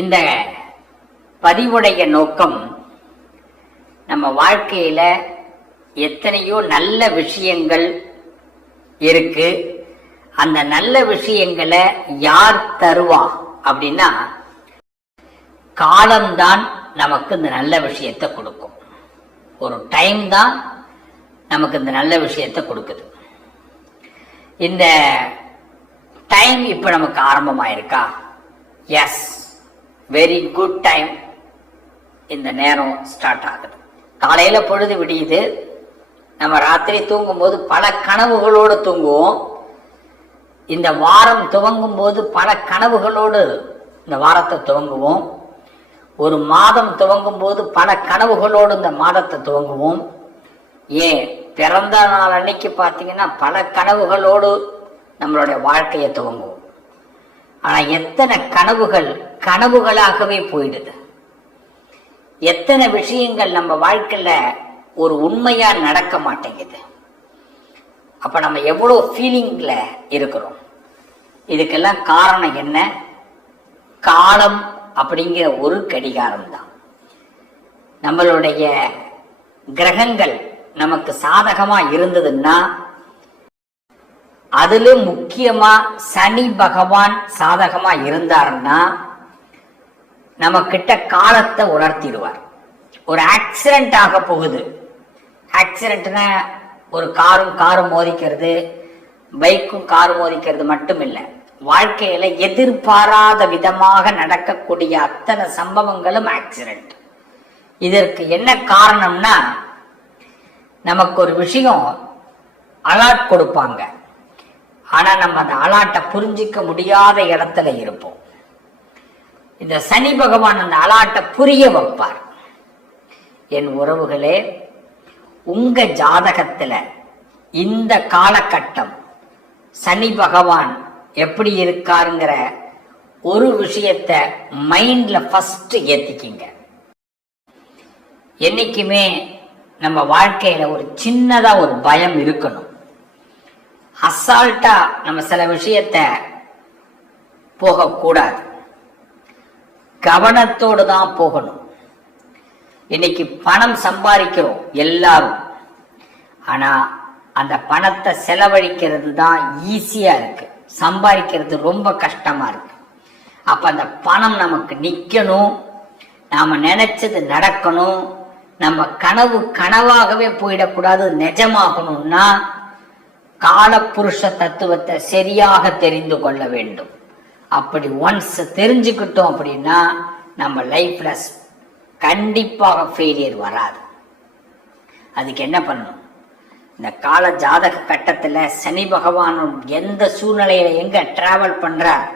இந்த பதிவுடைய நோக்கம் நம்ம வாழ்க்கையில எத்தனையோ நல்ல விஷயங்கள் இருக்கு. அந்த நல்ல விஷயங்களை யார் தருவா அப்படின்னா காலம்தான் நமக்கு இந்த நல்ல விஷயத்தை கொடுக்கும். ஒரு டைம் தான் நமக்கு இந்த நல்ல விஷயத்தை கொடுக்குது. இந்த டைம் இப்ப நமக்கு ஆரம்பமாயிருக்கா? எஸ் வெரி குட் டைம் இந்த நேரம் ஸ்டார்ட் ஆகுது. காலையில பொழுது விடியுது. நம்ம ராத்திரி தூங்கும்போது பல கனவுகளோடு தூங்குவோம். இந்த வாரம் துவங்கும் போது பல கனவுகளோடு இந்த வாரத்தை துவங்குவோம். ஒரு மாதம் துவங்கும் போது பல கனவுகளோடு இந்த மாதத்தை துவங்குவோம். ஏன்? பிறந்த நாள் அன்னைக்கு பார்த்தீங்கன்னா பல கனவுகளோடு நம்மளுடைய வாழ்க்கையை துவங்குவோம். ஆனா எத்தனை கனவுகள் கனவுகளாகவே போயிடுது. எத்தனை விஷயங்கள் நம்ம வாழ்க்கையில ஒரு உண்மையா நடக்க மாட்டேங்குது. அப்ப நம்ம எவ்வளவு ஃபீலிங்ல இருக்கிறோம். இதுக்கெல்லாம் காரணம் என்ன? காலம் அப்படிங்கிற ஒரு கடிகாரம் தான் நம்மளுடைய கிரகங்கள் நமக்கு சாதகமா இருந்ததுன்னா அதுல முக்கியமா சனி பகவான் சாதகமா இருந்தாருன்னா நம்ம கிட்ட காலத்தை உணர்த்திடுவார். ஒரு ஆக்சிடென்ட் ஆக போகுது. ஆக்சிடென்ட்னா ஒரு காரும் காரும் மோதிக்கிறது பைக்கும் கார் மோதிக்கிறது மட்டும் இல்லை வாழ்க்கையில எதிர்பாராத விதமாக நடக்கக்கூடிய அத்தனை சம்பவங்களும் ஆக்சிடென்ட் இதற்கு என்ன காரணம்னா நமக்கு ஒரு விஷயம் அலாட் கொடுப்பாங்க. ஆனா நம்ம அந்த அலாட்டை புரிஞ்சிக்க முடியாத இடத்துல இருப்போம். இந்த சனி பகவான் அந்த அலாட்டை புரிய வைப்பார். என் உறவுகளே உங்க ஜாதகத்துல இந்த காலகட்டம் சனி பகவான் எப்படி இருக்காருங்கிற ஒரு விஷயத்த மைண்ட்ல ஃபர்ஸ்ட் ஏத்திக்கிங்க. என்னைக்குமே நம்ம வாழ்க்கையில ஒரு சின்னதா ஒரு பயம் இருக்கணும். அசால்ட்டா நம்ம சில விஷயத்த போகக்கூடாது. கவனத்தோடு தான் போகணும். இன்னைக்கு பணம் சம்பாதிக்கிறோம் எல்லாரும். ஆனா அந்த பணத்தை செலவழிக்கிறது தான் ஈஸியா இருக்கு. சம்பாதிக்கிறது ரொம்ப கஷ்டமா இருக்கு. அப்ப அந்த பணம் நமக்கு நிக்கணும். நாம நினைச்சது நடக்கணும். நம்ம கனவு கனவாகவே போயிடக்கூடாது. நிஜமாகணும்னா காலப்புருஷ தத்துவத்தை சரியாக தெரிந்து கொள்ள வேண்டும். அப்படி ஒன்ஸ் தெரிஞ்சுக்கிட்டோம் அப்படின்னா நம்ம லைஃப்ல கண்டிப்பாக ஃபெயிலியர் வராது. அதுக்கு என்ன பண்ணணும்? இந்த கால ஜாதக கட்டத்தில் சனி பகவான் எந்த சூழ்நிலையில எங்க டிராவல் பண்றார்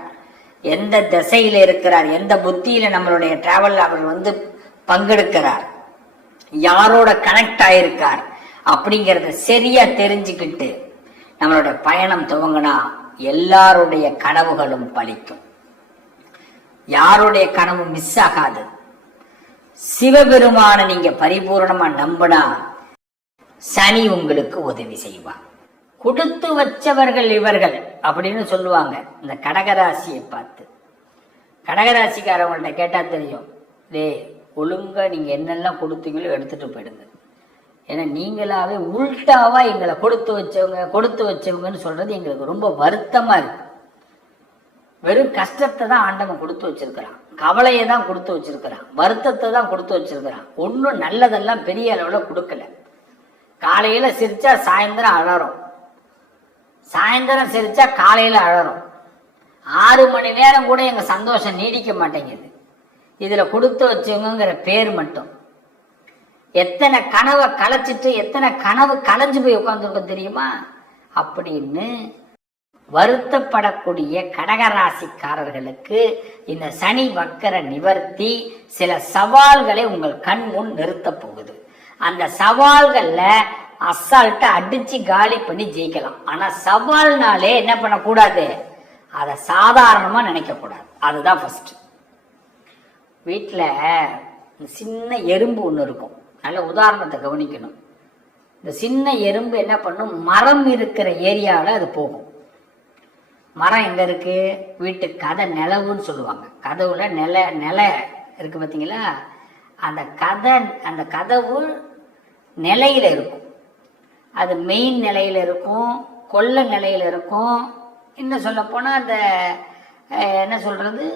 எந்த திசையில இருக்கிறார் எந்த புத்தியில நம்மளுடைய டிராவல் அவர் வந்து பங்கெடுக்கிறார் யாரோட கனெக்ட் ஆயிருக்கார் அப்படிங்கிறத சரியா தெரிஞ்சுக்கிட்டு நம்மளுடைய பயணம் துவங்கினா எல்லாருடைய கனவுகளும் பலிக்கும். யாருடைய கனவு மிஸ் ஆகாது. சிவபெருமான நீங்க பரிபூர்ணமா நம்பினா சனி உங்களுக்கு உதவி செய்வார் கொடுத்து வச்சவர்கள் இவர்கள் அப்படின்னு சொல்லுவாங்க. இந்த கடகராசியை பார்த்து. கடகராசிக்காரவங்கள்ட்ட கேட்டா தெரியும். டே ஒழுங்கா நீங்க என்னெல்லாம் கொடுத்தீங்களோ எடுத்துட்டு போயிடுங்க. ஏன்னா நீங்களாவே உள்டாவா எங்களை கொடுத்து வச்சவங்க கொடுத்து வச்சவங்கன்னு சொல்றது எங்களுக்கு ரொம்ப வருத்தமா இருக்கு. வெறும் கஷ்டத்தை தான் ஆண்டவன் கொடுத்து வச்சிருக்கிறான். கவலையை தான் கொடுத்து வச்சிருக்கிறான். வருத்தத்தை தான் கொடுத்து வச்சிருக்கிறான். ஒன்றும் நல்லதெல்லாம் பெரிய அளவில் கொடுக்கல. காலையில சிரிச்சா சாயந்தரம் அழறோம். சாயந்தரம் சிரிச்சா காலையில அழறோம். ஆறு மணி நேரம் கூட எங்க சந்தோஷம் நீடிக்க மாட்டேங்குது. இதுல கொடுத்து வச்சவங்கிற பேர் மட்டும். எத்தனை கனவை கலைச்சிட்டு எத்தனை கனவு கலைஞ்சு போய் உட்காந்துருக்கோம் தெரியுமா? அப்படின்னு வருத்தப்படக்கூடிய கடகராசிக்காரர்களுக்கு இந்த சனி வக்கர நிவர்த்தி சில சவால்களை உங்கள் கண் முன் நிறுத்த போகுது. அந்த சவால்கள்ல அசால்ட்டா அடிச்சு காலி பண்ணி ஜெயிக்கலாம். ஆனா சவால்னாலே என்ன பண்ணக்கூடாது? அதை சாதாரணமா நினைக்க கூடாது அதுதான் ஃபர்ஸ்ட் வீட்டில் சின்ன எறும்பு ஒன்று இருக்கும். நல்ல உதாரணத்தை கவனிக்கணும். இந்த சின்ன எறும்பு என்ன பண்ணும்? மரம் இருக்கிற ஏரியாவில் அது போகும். மரம் எங்க இருக்கு? வீட்டு கதை நிலவுன்னு சொல்லுவாங்க. கதவுல நில நில இருக்கு பார்த்தீங்களா அந்த கதை அந்த கதவு நிலையில இருக்கும். அது மெயின் நிலையில இருக்கும் கொல்ல நிலையில இருக்கும். இன்னும் சொல்ல அந்த என்ன சொல்றது?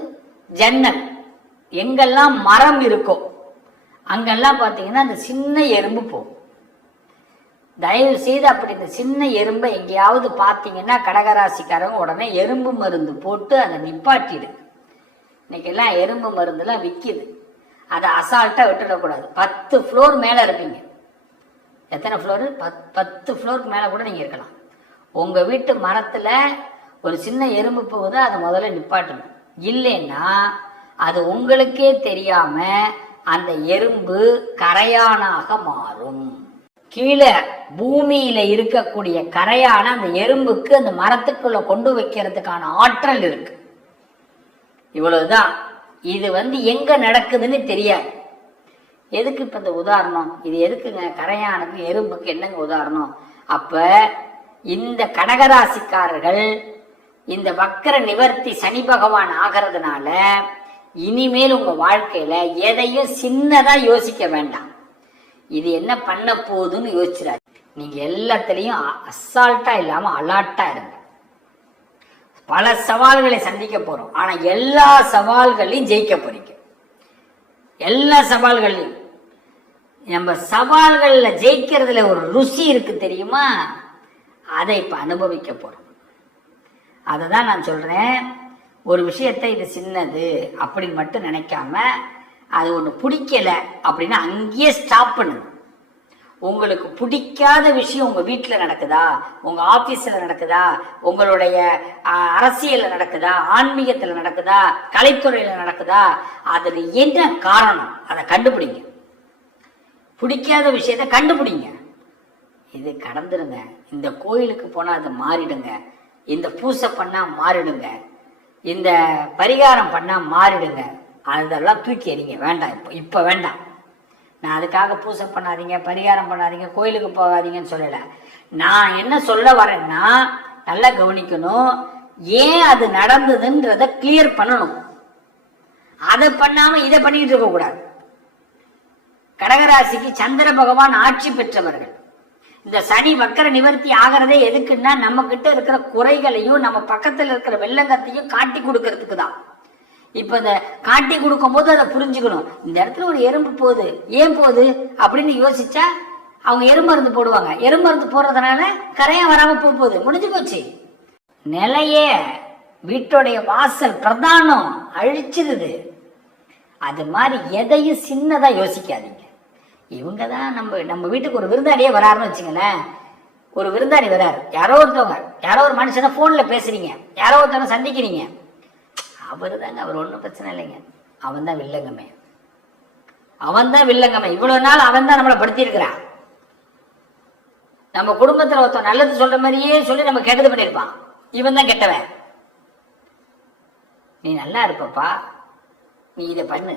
ஜன்னல். எங்கெல்லாம் மரம் இருக்கோ அங்கெல்லாம் பார்த்தீங்கன்னா அந்த சின்ன எறும்பு போகும். தயவு செய்து அப்படி இந்த சின்ன எறும்பை எங்கேயாவது பார்த்தீங்கன்னா கடகராசிக்காரங்க உடனே எறும்பு மருந்து போட்டு அதை நிப்பாட்டிடு. இன்னைக்கெல்லாம் எறும்பு மருந்துலாம் விற்கிது அதை அசால்ட்டாக விட்டுடக்கூடாது. பத்து ஃப்ளோர் மேலே இருப்பீங்க. எத்தனை ஃப்ளோரு பத் பத்து ஃப்ளோருக்கு மேலே கூட நீங்கள் இருக்கலாம். உங்கள் வீட்டு மரத்தில் ஒரு சின்ன எறும்பு போகுது அதை முதல்ல நிப்பாட்டணும். இல்லைன்னா அது உங்களுக்கே தெரியாமல் அந்த எறும்பு கரையானாக மாறும். கீழே பூமியில இருக்கக்கூடிய கரையான அந்த எறும்புக்கு அந்த மரத்துக்குள்ள கொண்டு வைக்கிறதுக்கான ஆற்றல் இருக்கு. இவ்வளவுதான். இது வந்து எங்க நடக்குதுன்னு தெரியாது. எதுக்கு இப்ப இந்த உதாரணம்? இது எதுக்குங்க? கரையானுக்கு எறும்புக்கு என்னங்க உதாரணம்? அப்ப இந்த கடகராசிக்காரர்கள் இந்த வக்கர நிவர்த்தி சனி பகவான் ஆகிறதுனால இனிமேல் உங்க வாழ்க்கையில எதையும் சின்னதா யோசிக்க வேண்டாம். இது என்ன பண்ண போகுதுன்னு யோசிச்சிடாது நீங்க எல்லாத்துலயும் அசால்ட்டா இல்லாம அலாட்டா இருங்க. பல சவால்களை சந்திக்க போறோம். ஆனா எல்லா சவால்களையும் ஜெயிக்க போறீங்க. எல்லா சவால்களையும். நம்ம சவால்கள்ல ஜெயிக்கிறதுல ஒரு ருசி இருக்கு தெரியுமா? அதை இப்ப அனுபவிக்க போறோம். அதை தான் நான் சொல்றேன். ஒரு விஷயத்தை இது சின்னது அப்படின்னு மட்டும் நினைக்காம அது ஒன்று பிடிக்கல அப்படின்னா அங்கேயே ஸ்டாப் பண்ணுங்க. உங்களுக்கு பிடிக்காத விஷயம் உங்கள் வீட்டில் நடக்குதா? உங்கள் ஆஃபீஸில் நடக்குதா? உங்களுடைய அரசியலில் நடக்குதா? ஆன்மீகத்தில் நடக்குதா? கலைத்துறையில் நடக்குதா? அதில் என்ன காரணம்? அதை கண்டுபிடிங்க. பிடிக்காத விஷயத்தை கண்டுபிடிங்க. இது கடந்துருங்க. இந்த கோயிலுக்கு போனால் அது மாறிடுங்க. இந்த பூசை பண்ணால் மாறிடுங்க. இந்த பரிகாரம் பண்ணால் மாறிடுங்க. அதெல்லாம் தூக்கி எறிங்க. வேண்டாம் இப்போ. இப்போ வேண்டாம். நான் அதுக்காக பூசை பண்ணாதீங்க பரிகாரம் பண்ணாதீங்க கோயிலுக்கு போகாதீங்கன்னு சொல்லலை. நான் என்ன சொல்ல வரேன்னா நல்லா கவனிக்கணும். ஏன் அது நடந்ததுன்றத கிளியர் பண்ணணும். அதை பண்ணாம இதை பண்ணிட்டு இருக்க கூடாது கடகராசிக்கு சந்திர பகவான் ஆட்சி பெற்றவர்கள். இந்த சனி வக்கர நிவர்த்தி ஆகிறதே எதுக்குன்னா நம்ம கிட்ட இருக்கிற குறைகளையும் நம்ம பக்கத்துல இருக்கிற வெள்ளங்கத்தையும் காட்டி கொடுக்கறதுக்கு தான். இப்ப இந்த காட்டி கொடுக்கும் போது அதை புரிஞ்சுக்கணும். இந்த இடத்துல ஒரு எறும்பு போகுது. ஏன் போகுது? அப்படின்னு யோசிச்சா அவங்க எறும்பருந்து போடுவாங்க. எறும்பருந்து போடுறதுனால கரையா வராம போக போகுது. முடிஞ்சு போச்சு. நிலையே வீட்டுடைய வாசல் பிரதானம் அழிச்சிருது. அது மாதிரி எதையும் சின்னதா யோசிக்காதீங்க. இவங்க தான் நம்ம நம்ம வீட்டுக்கு ஒரு விருந்தாளியே வராருன்னு வச்சுங்களேன். ஒரு விருந்தாளி வராரு. யாரோ ஒருத்தவங்க யாரோ ஒரு மனுஷனை ஃபோனில் பேசுறீங்க. யாரோ ஒருத்தவங்க சந்திக்கிறீங்க. அவரு தாங்க அவர் ஒன்றும் பிரச்சனை இல்லைங்க. அவன் தான் வில்லங்கமே. அவன் தான் வில்லங்கமே. இவ்வளோ நாள் அவன் தான் நம்மளை படுத்தியிருக்கிறான். நம்ம குடும்பத்தில் ஒருத்தன் நல்லது சொல்ற மாதிரியே சொல்லி நம்ம கெட்டது பண்ணியிருப்பான். இவன் தான் கெட்டவன். நீ நல்லா இருப்பப்பா. நீ இதை பண்ணு.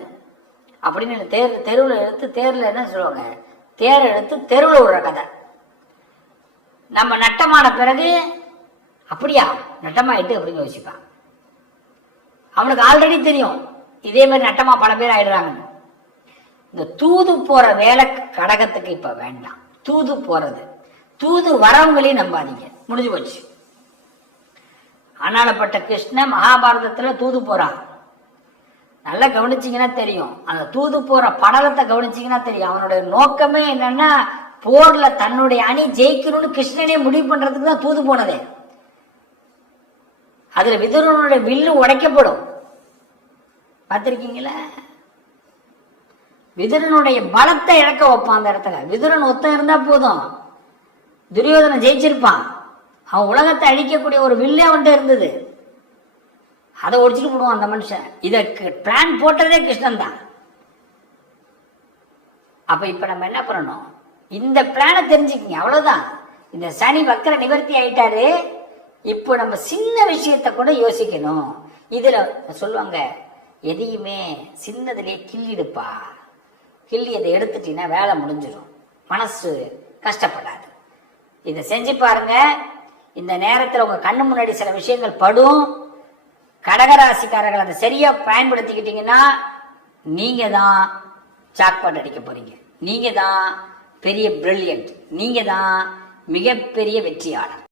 அப்படின்னு தேர் தெருவில் எடுத்து தேரில் என்ன சொல்லுவாங்க? தேர் எடுத்து தெருவில் விடுற கதை. நம்ம நட்டமான பிறகு அப்படியா? நட்டமாயிட்டு அப்படின்னு யோசிப்பான். அவனுக்கு ஆல்ரெடி தெரியும். இதே மாதிரி நட்டமா பல பேர் ஆயிடுறாங்கன்னு. இந்த தூது போகிற வேலை கடகத்துக்கு இப்போ வேண்டாம். தூது போகிறது தூது வரவங்களையும் நம்பாதீங்க. முடிஞ்சு போச்சு. அண்ணாளப்பட்ட கிருஷ்ணன் மகாபாரதத்தில் தூது போகிறான் நல்லா கவனிச்சிங்கன்னா தெரியும். அந்த தூது போற படலத்தை கவனிச்சிங்கன்னா தெரியும். அவனுடைய நோக்கமே என்னன்னா போர்ல தன்னுடைய அணி ஜெயிக்கணும்னு கிருஷ்ணனே முடிவு பண்றதுக்கு தான் தூது போனதே. அதுல விதுரனுடைய வில்லு உடைக்கப்படும். பார்த்திருக்கீங்களா? விதுரனுடைய பலத்தை இழக்க வைப்பான் அந்த இடத்துல. விதுரன் ஒத்தம் இருந்தா போதும். துரியோதனை ஜெயிச்சிருப்பான். அவன் உலகத்தை அழிக்கக்கூடிய ஒரு வில்லு அவன்கிட்ட இருந்தது. அதை ஒடிச்சுட்டு போடுவான் அந்த மனுஷன். இதற்கு பிளான் போட்டதே கிருஷ்ணன் தான். அப்போ இப்போ நம்ம என்ன பண்ணணும்? இந்த பிளானை தெரிஞ்சுக்கங்க அவ்வளோதான் இந்த சனி வக்கர நிவர்த்தி ஆயிட்டாரு. இப்போ நம்ம சின்ன விஷயத்த கூட யோசிக்கணும். இதில் சொல்லுவாங்க எதையுமே சின்னதுலேயே கிள்ளிடுப்பா. கிள்ளி அதை எடுத்துட்டீங்கன்னா வேலை முடிஞ்சிடும் மனசு கஷ்டப்படாது. இதை செஞ்சு பாருங்க. இந்த நேரத்தில் உங்கள் கண்ணு முன்னாடி சில விஷயங்கள் படும். கடகராசிக்காரர்கள் அதை சரியா பயன்படுத்திக்கிட்டீங்கன்னா நீங்க தான் சாக்பாட் அடிக்க போறீங்க. நீங்க தான் பெரிய பிரில்லியன்ட் நீங்க தான் மிகப்பெரிய வெற்றியாளர்.